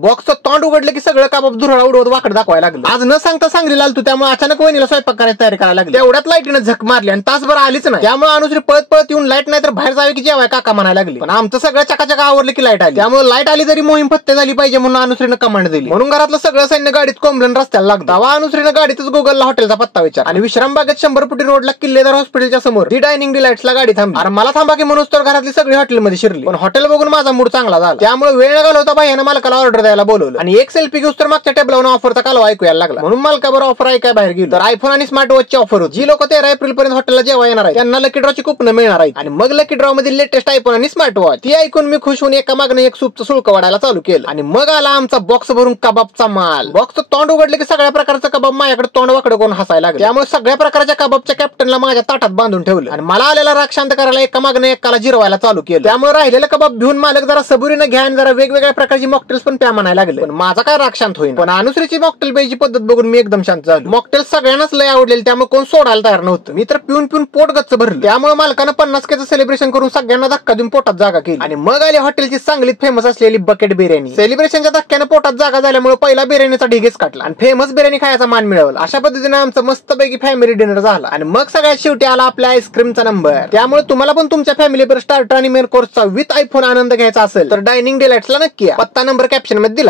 बॉक्सचं तोंड उघडलं की सगळं कबाब धुरळा उडवत वाकड दाखवायला लागलं. आज न सांगता सांगली आलतो, त्यामुळे अचानक वहिनीला स्वयंपाक करायची तयारी करायला लागली. तेवढ्यात लाईटीनं झक मारली आणि तासभर आलीच नाही. त्यामुळे अनुश्री पळत पळत येऊन लाईट नाही तर बाहेर जावे की जेवाय काका म्हणायला लागली. पण आमचं सगळं चकाचका आवरलं की लाईट आली. त्यामुळे लाईट आली तरी मोहीम फत्ते झाली पाहिजे म्हणून अनुश्रीनं कमांड दिली. म्हणून घरातलं सगळं सैन्य गाडीत कोंबलं रस्त्याला लागलं. तेव्हा अनुश्रीनं गाडीतच गुगलला हॉटेलचा पत्ता विचार आणि विश्रामबागेत 100 फुटी रोडला किल्लेदार हॉस्पिटलच्या समोर दी डायनिंग डिलाइट्सला गाडी थांबली. अरे मला थांबा की म्हणून तर घरातली सगळी हॉटेलमध्ये शिरली. पण हॉटेल बघून माझा मूड चांगला झाला. त्यामुळे वेळ न घालवता भाईयानं मालकाला ऑर्डर द्यायला बोलवलं आणि एक सेल्फी घेऊस तर मागच्या टेबलावर ऑफरचा कालवा ऐकूयाला लागला. म्हणून मालकाबर ऑफर ऐकाय बाहेर गेलो तर आयफोन आणि स्मार्ट वॉचची ऑफर होती. जी लोक 13 एप्रिल पर्यंत हॉटेलला जेव्हा येणार आहे त्यांना लकी ड्रॉची कुपन मिळणार आहे. आणि मग लकी ड्रॉ मध्ये लेटेस्ट आयफोन आणि स्मार्ट वॉच. ती ऐकून मी खुश होऊन एका मागणं एक सूपचं शुल्क वाढायला चालू केलं. आणि मग आला आमचा बॉक्स भरून कबाबचा माल. बॉक्सचं तोंड उघडलं की सगळ्या प्रकारचं कबाब माझ्याकडे तोंड वाकडं करून हसायला लागलं. त्यामुळे सगळ्या प्रकारच्या कबाबच्या कॅप्टनला माझ्या ताटात बांधून ठेवलं आणि मला आलेला राग शांत करायला एका मागणं एकाला जिरवायला चालू केलं. त्यामुळे राहिलेलं कबाब घेऊन मालक जरा सबुरीनं घ्या आणि जरा वेगवेगळ्या प्रकारची मॉकटेल्स पण प्या म्हणायला लागले. पण माझा काय राग शांत होईल. पण अनुश्रीची मॉकटेल प्यायची पद्धत बघून मी एकदम शांत झालो. मॉकटेल सगळ्यांनाच लय आवडलेली, त्यामुळे कोण सोडायला तयार नव्हतं. मी तर पिऊन पिऊन पोट गच्च भरलं. त्यामुळे मालकानं 50Kचं सेलिब्रेशन करून सगळ्यांना धक्का देऊन पोटात जागा केली. आणि मग आली हॉटेलची सांगलीत फेमस असलेली बकेट बिर्याणी. सेलिब्रेशनच्या धक्क्यानं पोटात जागा झाल्यामुळे पहिला बिर्याणीचा ढिगेच काढला आणि फेमस बिर्याणी खायचा मान मिळवला. अशा पद्धतीने आमचं मस्तपैकी फॅमिली डिनर झाला. आणि मग सगळ्यात शेवटी आला आपल्या आईस्क्रीमचा नंबर. त्यामुळे तुम्हाला पण तुमच्या फॅमिलीवर स्टार्टर आणि मेन कोर्सचा विथ आयफोन आनंद घ्यायचा असेल तर डायनिंग डिलाइट्सला नक्की या. पत्ता नंबर कॅप्शन मध्ये दिला.